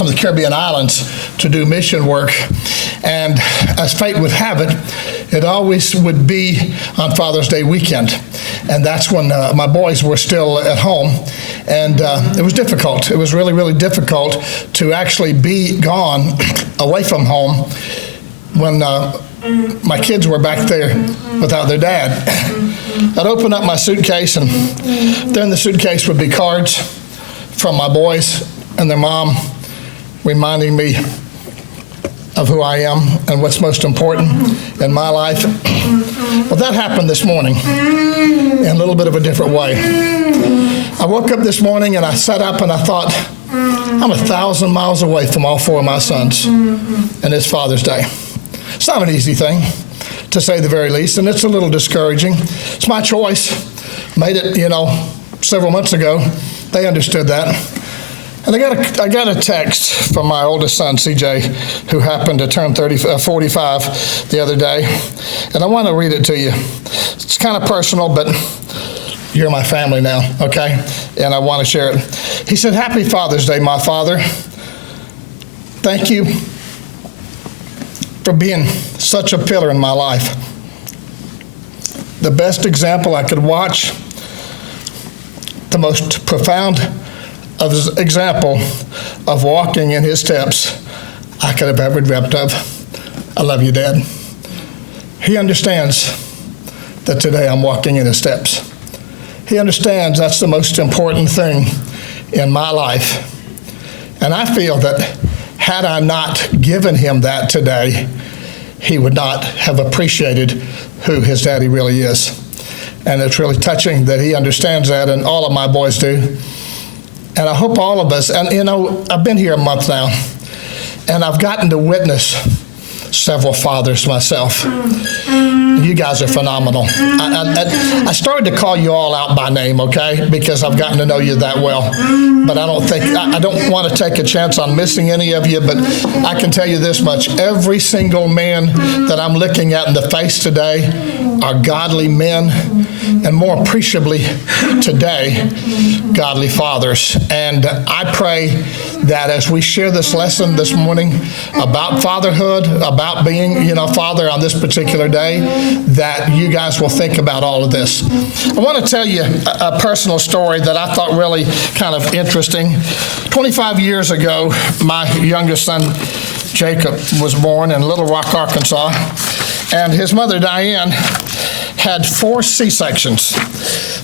some of the Caribbean islands to do mission work. And as fate would have it, it always would be on Father's Day weekend. And that's when my boys were still at home. And it was difficult. It was really, really difficult to actually be gone away from home when my kids were back there without their dad. I'd open up my suitcase, and there in the suitcase would be cards from my boys and their mom reminding me of who I am and what's most important in my life. Well, that happened this morning in a little bit of a different way. I woke up this morning and I sat up and I thought, I'm 1,000 miles away from all four of my sons, and it's Father's Day. It's not an easy thing, to say the very least, and it's a little discouraging. It's my choice. Made it, several months ago. They understood that. And I got a text from my oldest son, CJ, who happened to turn 45 the other day. And I want to read it to you. It's kind of personal, but you're my family now, okay? And I want to share it. He said, "Happy Father's Day, my father. Thank you for being such a pillar in my life. The best example I could watch, the most profound example of walking in his steps I could have ever dreamt of. I love you, Dad." He understands that today I'm walking in his steps. He understands that's the most important thing in my life. And I feel that had I not given him that today, he would not have appreciated who his daddy really is. And it's really touching that he understands that, and all of my boys do. And I hope all of us, and I've been here a month now, and I've gotten to witness several fathers myself. You guys are phenomenal. I started to call you all out by name, okay, because I've gotten to know you that well. But I don't want to take a chance on missing any of you, but I can tell you this much. Every single man that I'm looking at in the face today are godly men, and more appreciably today, godly fathers. And I pray that as we share this lesson this morning about fatherhood, about being, father on this particular day, that you guys will think about all of this. I want to tell you a personal story that I thought really kind of interesting. 25 years ago, my youngest son, Jacob, was born in Little Rock, Arkansas, and his mother, Diane, had 4 C-sections.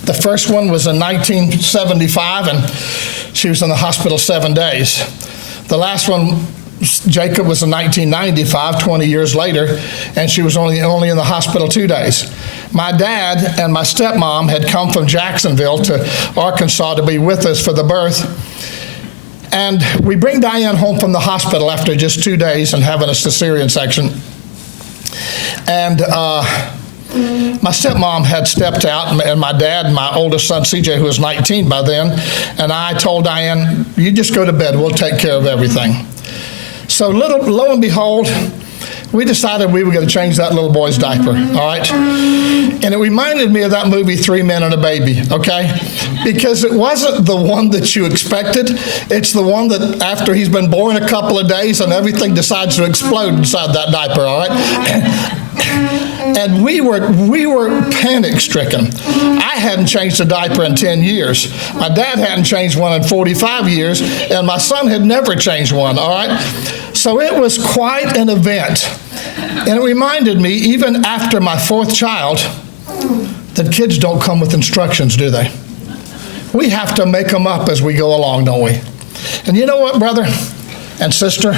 The first one was in 1975, and she was in the hospital 7 days. The last one, Jacob, was in 1995, 20 years later, and she was only in the hospital 2 days. My dad and my stepmom had come from Jacksonville to Arkansas to be with us for the birth. And we bring Diane home from the hospital after just 2 days and having a cesarean section. And my stepmom had stepped out, and my dad, my oldest son, CJ, who was 19 by then, and I told Diane, "You just go to bed, we'll take care of everything." So lo and behold, we decided we were going to change that little boy's diaper, all right? And it reminded me of that movie, 3 Men and a Baby, okay? Because it wasn't the one that you expected. It's the one that after he's been born a couple of days and everything decides to explode inside that diaper, all right? And we were panic-stricken. I hadn't changed a diaper in 10 years. My dad hadn't changed one in 45 years, and my son had never changed one, all right? So it was quite an event. And it reminded me, even after my 4th child, that kids don't come with instructions, do they? We have to make them up as we go along, don't we? And you know what, brother and sister?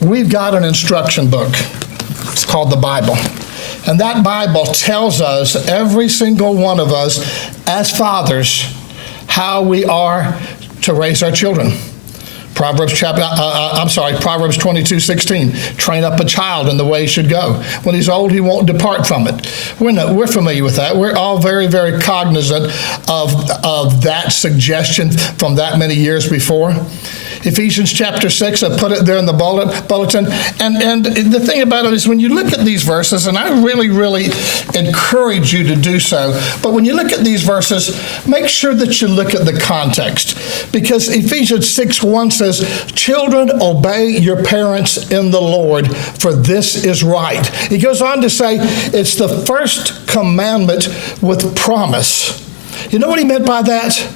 We've got an instruction book. It's called the Bible. And that Bible tells us, every single one of us, as fathers, how we are to raise our children. Proverbs 22:16. Train up a child in the way he should go. When he's old, he won't depart from it. We're familiar with that. We're all very, very cognizant of that suggestion from that many years before. Ephesians chapter 6, I put it there in the bulletin. And the thing about it is when you look at these verses, and I really, really encourage you to do so, but when you look at these verses, make sure that you look at the context. Because Ephesians 6:1 says, children, obey your parents in the Lord, for this is right. He goes on to say, it's the first commandment with promise. You know what he meant by that?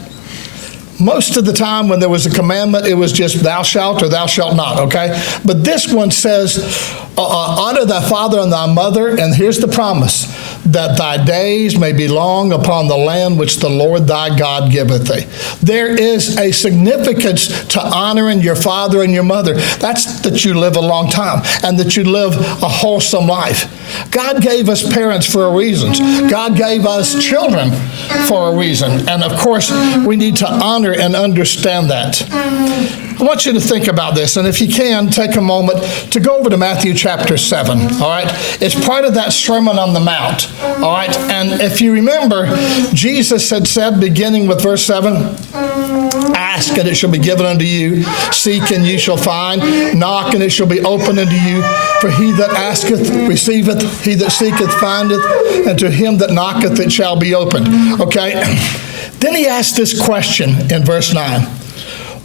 Most of the time when there was a commandment, it was just thou shalt or thou shalt not, okay? But this one says, honor thy father and thy mother, and here's the promise, that thy days may be long upon the land which the Lord thy God giveth thee. There is a significance to honoring your father and your mother. That's that you live a long time and that you live a wholesome life. God gave us parents for a reason. God gave us children for a reason. And of course, we need to honor and understand that. I want you to think about this, and if you can, take a moment to go over to Matthew chapter 7, all right? It's part of that Sermon on the Mount, all right? And if you remember, Jesus had said, beginning with verse 7, ask and it shall be given unto you, seek and you shall find, knock and it shall be opened unto you, for he that asketh receiveth, he that seeketh findeth, and to him that knocketh it shall be opened, okay? Then he asked this question in verse 9.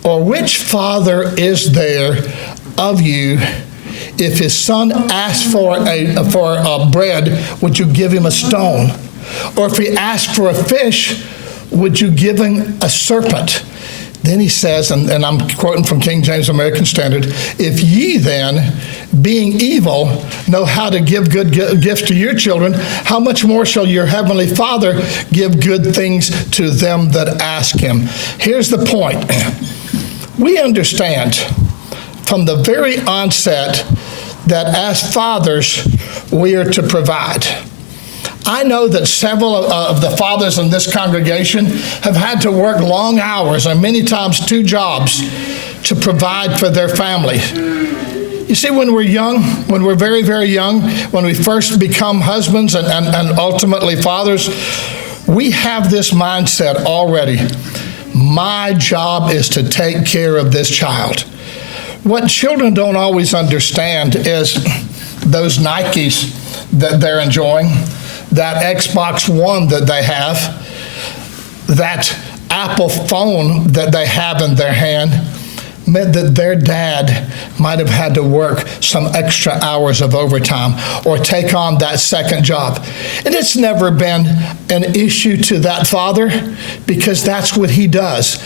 Or which father is there of you, if his son asks for a bread, would you give him a stone? Or if he asks for a fish, would you give him a serpent? Then he says, and I'm quoting from King James American Standard, if ye then, being evil, know how to give good gifts to your children, how much more shall your heavenly Father give good things to them that ask him? Here's the point. We understand from the very onset that as fathers, we are to provide. I know that several of the fathers in this congregation have had to work long hours and many times 2 jobs to provide for their family. You see, when we're young, when we're very, very young, when we first become husbands and ultimately fathers, we have this mindset already. My job is to take care of this child. What children don't always understand is those Nikes that they're enjoying, that Xbox One that they have, that Apple phone that they have in their hand, meant that their dad might have had to work some extra hours of overtime or take on that second job. And it's never been an issue to that father because that's what he does.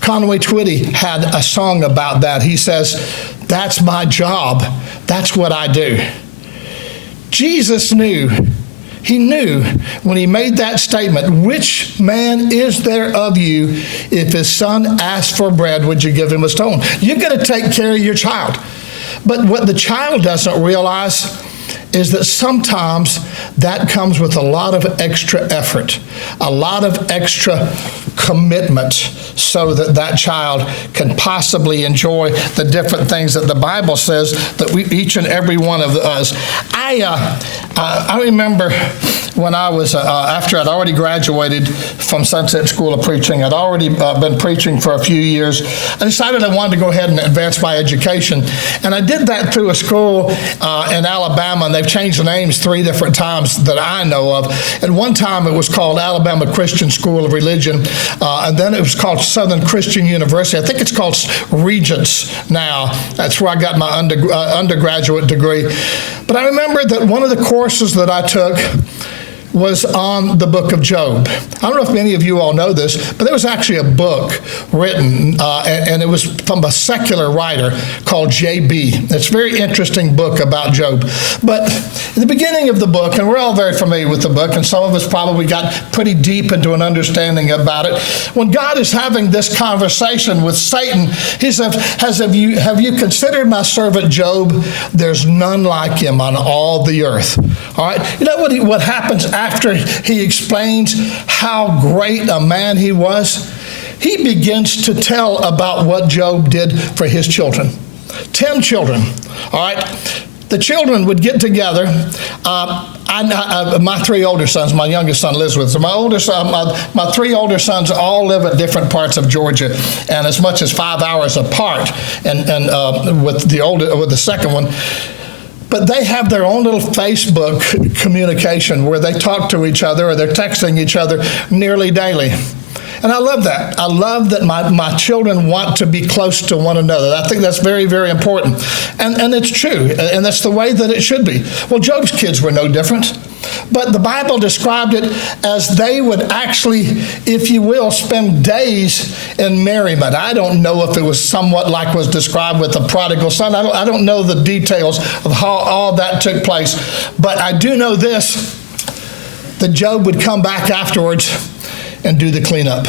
Conway Twitty had a song about that. He says, that's my job. That's what I do. Jesus knew. He knew when he made that statement, which man is there of you, if his son asks for bread, would you give him a stone? You're going to take care of your child. But what the child doesn't realize is that sometimes that comes with a lot of extra effort, a lot of extra commitment so that that child can possibly enjoy the different things that the Bible says that we, each and every one of us. I remember when I was, after I'd already graduated from Sunset School of Preaching, I'd already been preaching for a few years. I decided I wanted to go ahead and advance my education. And I did that through a school in Alabama, and they've changed the names 3 different times that I know of. At one time, it was called Alabama Christian School of Religion, and then it was called Southern Christian University. I think it's called Regents now. That's where I got my undergraduate degree. But I remember that one of the courses that I took was on the book of Job. I don't know if many of you all know this, but there was actually a book written, and it was from a secular writer called J.B. It's a very interesting book about Job. But in the beginning of the book, and we're all very familiar with the book, and some of us probably got pretty deep into an understanding about it, when God is having this conversation with Satan, he says, have you considered my servant Job? There's none like him on all the earth. All right? You know what happens after he explains how great a man he was? He begins to tell about what Job did for his children. 10 children, all right? The children would get together. my three older sons, my youngest son lives with us. My three older sons all live at different parts of Georgia, and as much as 5 hours apart. And with the second one. But they have their own little Facebook communication where they talk to each other or they're texting each other nearly daily. And I love that. I love that my children want to be close to one another. I think that's very, very important. And it's true. And that's the way that it should be. Well, Job's kids were no different. But the Bible described it as they would actually, if you will, spend days in merriment. I don't know if it was somewhat like was described with the prodigal son. I don't know the details of how all that took place. But I do know this, that Job would come back afterwards and do the cleanup.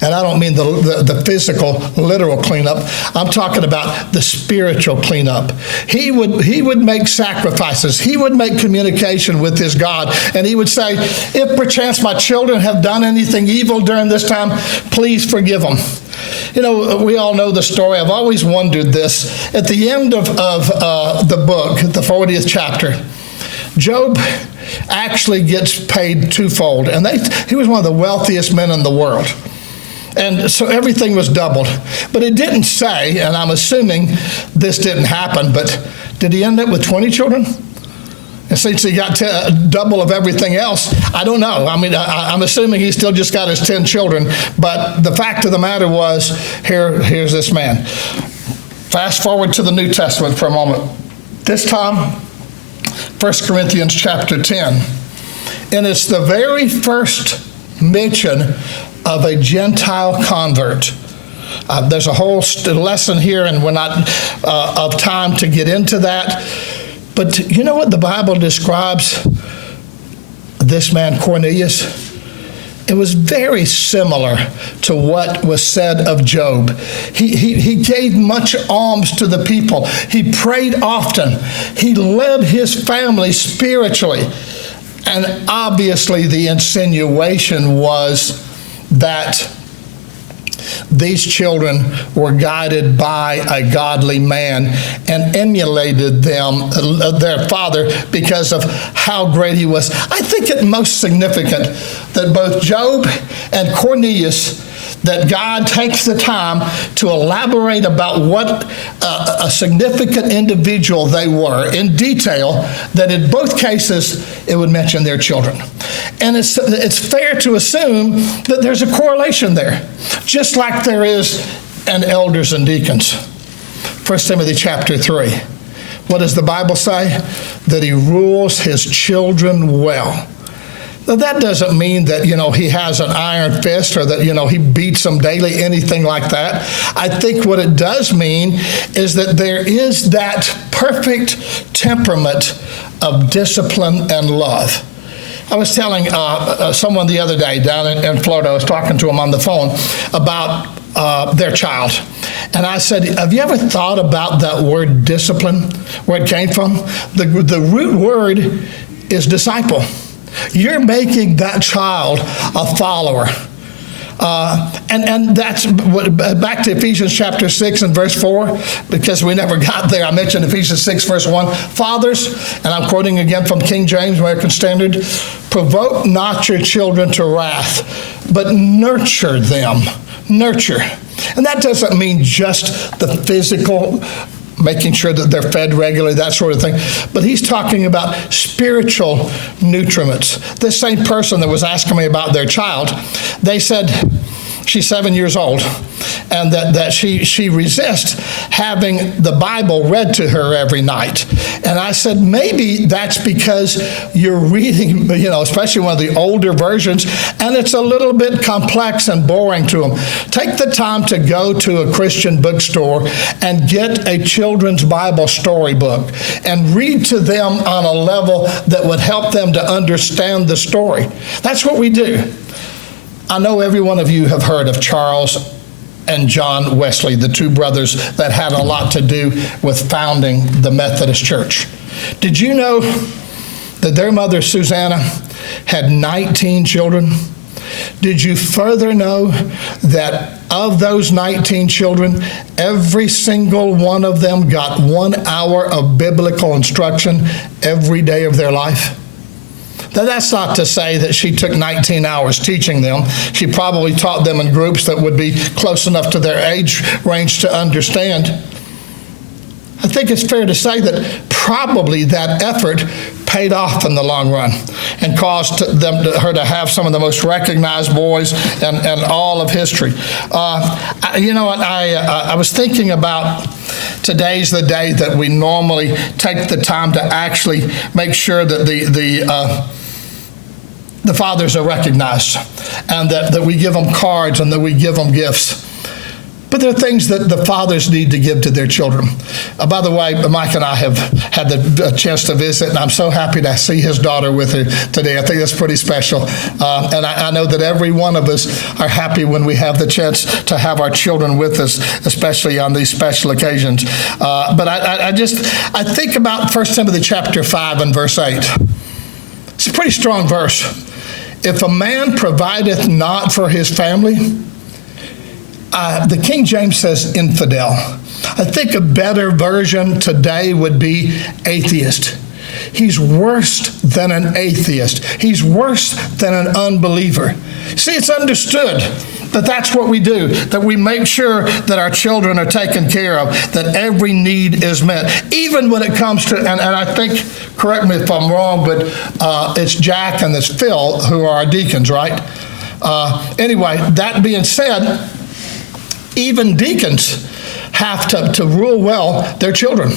And I don't mean the physical, literal cleanup. I'm talking about the spiritual cleanup. He would make sacrifices. He would make communication with his God. And he would say, if perchance my children have done anything evil during this time, please forgive them. You know, we all know the story. I've always wondered this. At the end of the book, the 40th chapter, Job actually gets paid twofold. And he was one of the wealthiest men in the world. And so everything was doubled. But it didn't say, and I'm assuming this didn't happen, but did he end up with 20 children? And since he got double of everything else, I don't know. I mean, I'm assuming he still just got his 10 children. But the fact of the matter was, here's this man. Fast forward to the New Testament for a moment. This time, 1 Corinthians chapter 10. And it's the very first mention of a Gentile convert. There's a whole lesson here, and we're not of time to get into that. But you know what the Bible describes this man Cornelius? It was very similar to what was said of Job. He gave much alms to the people. He prayed often. He led his family spiritually. And obviously the insinuation was that these children were guided by a godly man and emulated their father, because of how great he was. I think it most significant that both Job and Cornelius, that God takes the time to elaborate about what a significant individual they were in detail, that in both cases it would mention their children. And it's fair to assume that there's a correlation there, just like there is in elders and deacons. 1 Timothy chapter 3. What does the Bible say? That he rules his children well. Now, that doesn't mean that, he has an iron fist or that, he beats them daily, anything like that. I think what it does mean is that there is that perfect temperament of discipline and love. I was telling someone the other day down in Florida, I was talking to him on the phone about their child. And I said, have you ever thought about that word discipline, where it came from? The root word is disciple. You're making that child a follower. And that's back to Ephesians chapter 6 and verse 4, because we never got there. I mentioned Ephesians 6 verse 1. Fathers, and I'm quoting again from King James American Standard, provoke not your children to wrath, but nurture them. Nurture. And that doesn't mean just the physical, making sure that they're fed regularly, that sort of thing. But he's talking about spiritual nutriments. This same person that was asking me about their child, they said she's 7 years old, and that she resists having the Bible read to her every night. And I said, maybe that's because you're reading, especially one of the older versions, and it's a little bit complex and boring to them. Take the time to go to a Christian bookstore and get a children's Bible storybook and read to them on a level that would help them to understand the story. That's what we do. I know every one of you have heard of Charles and John Wesley, the two brothers that had a lot to do with founding the Methodist Church. Did you know that their mother, Susanna, had 19 children? Did you further know that of those 19 children, every single one of them got 1 hour of biblical instruction every day of their life? Now, that's not to say that she took 19 hours teaching them. She probably taught them in groups that would be close enough to their age range to understand. I think it's fair to say that probably that effort paid off in the long run and caused her to have some of the most recognized boys in all of history. I was thinking about today's the day that we normally take the time to actually make sure that the fathers are recognized and that we give them cards and that we give them gifts. But there are things that the fathers need to give to their children. By the way, Mike and I have had the chance to visit, and I'm so happy to see his daughter with her today. I think that's pretty special. And I know that every one of us are happy when we have the chance to have our children with us, especially on these special occasions. But I think about 1 Timothy chapter 5 and verse 8. It's a pretty strong verse. If a man provideth not for his family, the King James says infidel. I think a better version today would be atheist. He's worse than an atheist. He's worse than an unbeliever. See, it's understood that that's what we do, that we make sure that our children are taken care of, that every need is met, even when it comes to, and I think, correct me if I'm wrong, but it's Jack and it's Phil who are our deacons, right? Anyway, that being said, even deacons have to rule well their children.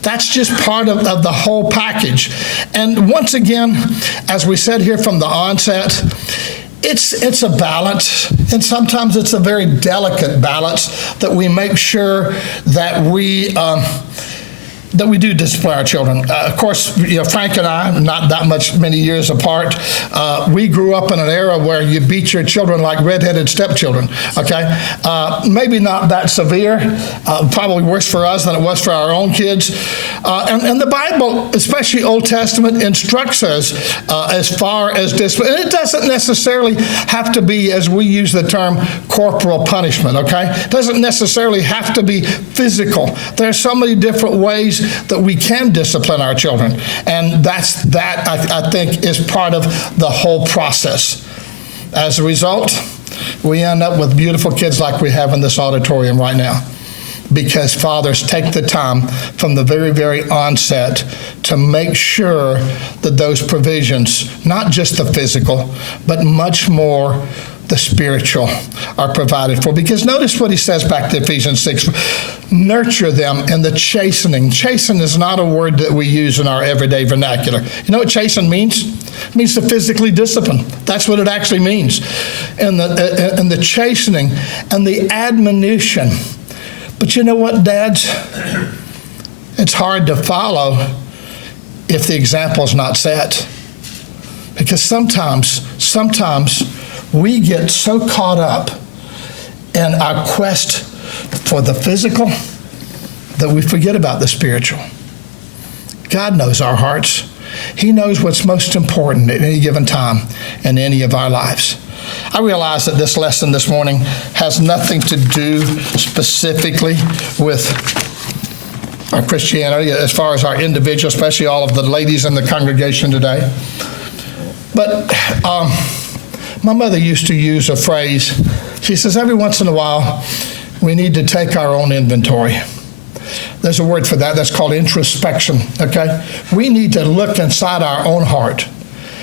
That's just part of the whole package. And once again, as we said here from the onset, it's a balance, and sometimes it's a very delicate balance that we make sure that we do discipline our children. Of course, Frank and I, not that many years apart, we grew up in an era where you beat your children like redheaded stepchildren, okay? Maybe not that severe, probably worse for us than it was for our own kids. And the Bible, especially Old Testament, instructs us as far as discipline. And it doesn't necessarily have to be, as we use the term, corporal punishment, okay? It doesn't necessarily have to be physical. There are so many different ways that we can discipline our children. And that I think is part of the whole process. As a result, we end up with beautiful kids like we have in this auditorium right now, because fathers take the time from the very, very onset to make sure that those provisions, not just the physical, but much more the spiritual, are provided for. Because notice what he says back to Ephesians 6. Nurture them in the chastening. Chasten is not a word that we use in our everyday vernacular. You know what chasten means? It means to physically discipline. That's what it actually means. And the chastening and the admonition. But you know what, dads? It's hard to follow if the example is not set. Because sometimes we get so caught up in our quest for the physical that we forget about the spiritual. God knows our hearts. He knows what's most important at any given time in any of our lives. I realize that this lesson this morning has nothing to do specifically with our Christianity as far as our individual, especially all of the ladies in the congregation today. But my mother used to use a phrase. She says, every once in a while, we need to take our own inventory. There's a word for that. That's called introspection, okay? We need to look inside our own heart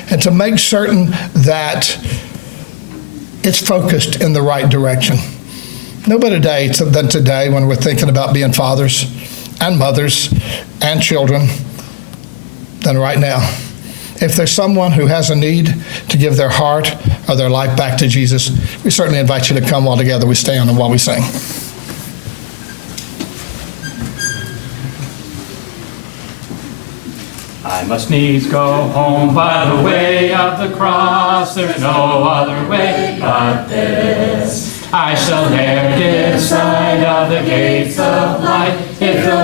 and to make certain that it's focused in the right direction. No better day than today when we're thinking about being fathers and mothers and children than right now. If there's someone who has a need to give their heart or their life back to Jesus, we certainly invite you to come while together we stand and while we sing. I must needs go home by the way of the cross. There's no other way but this. I shall there decide of the gates of life if the